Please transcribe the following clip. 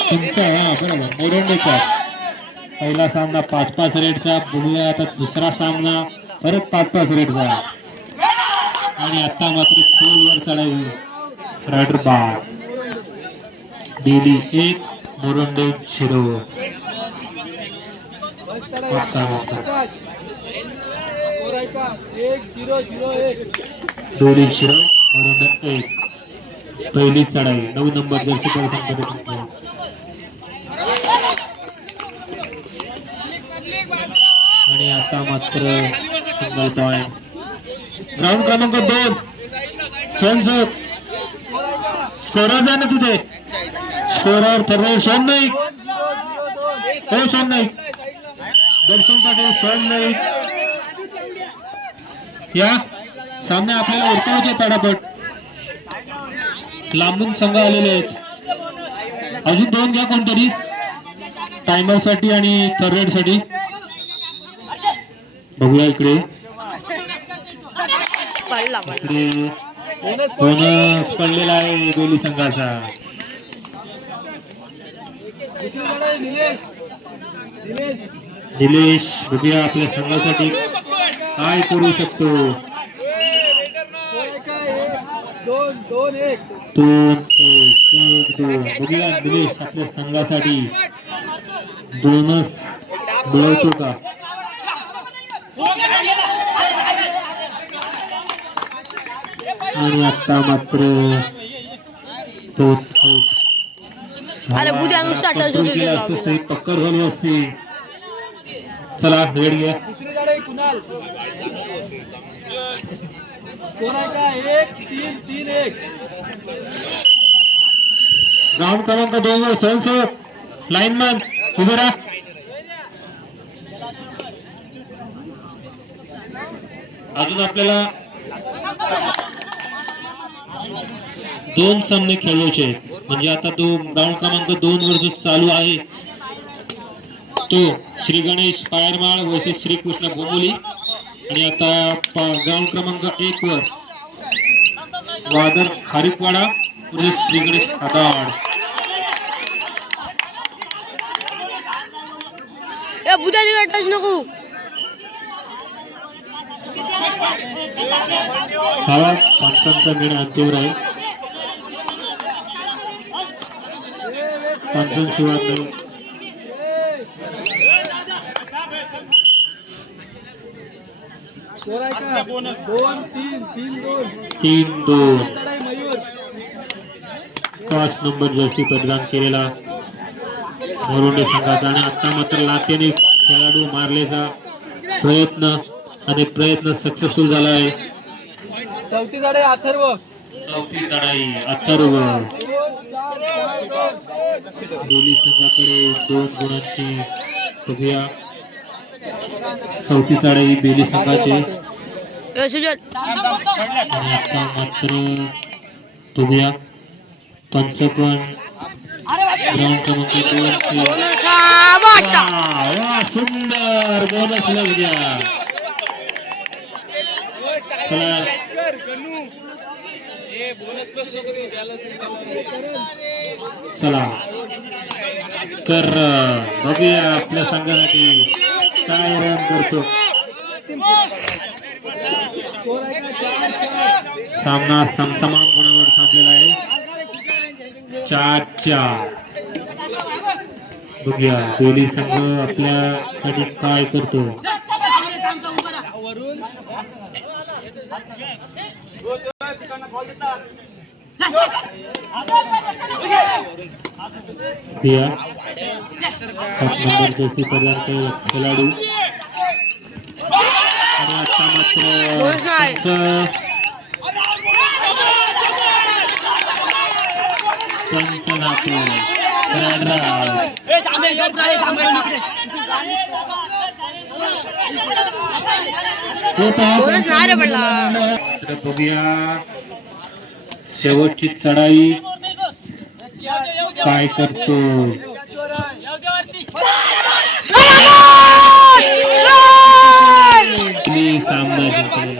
तुमचा हा बरोबर मोरंडेचा पहिला सामना पाच पाच रेडचा बघूया आता दुसरा सामना परत पाच पाच रेडचा आणि आता मात्र खोलवर चढाई. रायडर बार डेली एक मोरंडे झिरो. आता मात्र. एक झिरो झिरो एक दोन्ही झिरो मोरंडे एक. पहिली चढाई नऊ नंबर जर्सी प्रथम आणि आता मात्र सिंगल पॉइंट. ग्राउंड क्रमांक दोन. सोनसर स्कोरर द्या ना तिथे स्कोरर ठरवेल सोन नाईक हो सोन नाईक दर्शन पाटील सोन नाईक या. सामने आपल्याला उरकायचे चढापट. लांबून संघ आलेले आहेत. अजून दोन घ्या कोणतरी. टायमरसाठी आणि थर्डसाठी. बघूया इकडे. बोनस पडलेला आहे दोन्ही संघाचा. निलेश बघूया आपल्या संघासाठी काय करू शकतो एक दोन दोन एक. दोन एक एक दोन बघूया निलेश आपल्या संघासाठी. बोनस मिळवतो का? आणि आता मात्र. अरे नुसता पक्कर झाली असती चला वेळ घ्या कोण आहे का एक तीन तीन एक. ग्राउंड क्रमांक दोन वर स्वयंसेवक लाईनमॅन उभे राहा. अजून आपल्याला दोन सामने खेळवायचे म्हणजे आता तो ग्राउंड क्रमांक दोन वर जो चालू आहे तो श्री गणेश पायरमाळ वर्सेस श्रीकृष्ण बोंबोली. आणि आता ग्राउंड क्रमांक एक वर. वादर वर्सेस श्री गणेश आदाड बुद्याची टच नको. हा पंचांचा निर्णय अंतिम आहे. पंचांशिवाय नाही कोण आहे का दोन तीन तीन दोन. तीन दोन चढाई मयूर पाच नंबर जर्सी प्रदान केलेला. मोरुंडे संघाचा आणि आता मात्र लातेने खेळाडू मारलेचा प्रयत्न आणि प्रयत्न सक्सेसफुल झाला आहे चौथी गाडी अथर्व. चौथी चढाई अथर्व. दोन्ही संघाकडे दोन गुणांची बघूया. चौथी चढाई बेली संघाची मात्र बघूया. पंच पण हा सुंदर बोनस लग चला. चला. तर बघूया आपल्या संघासाठी. काय रन करतो? सामना समसमान गुणावर थांबलेला आहे. चार चार बघूया दोन्ही संघ आपल्यासाठी काय करतो? वरून खेळाडू आणि आता मात्र. पंच पंचनातो रॅडराव. तो पहा बोनस नाही रे पडला. तर बघूया शेवटची चढाई. काय करतो? सामना जिंकलेला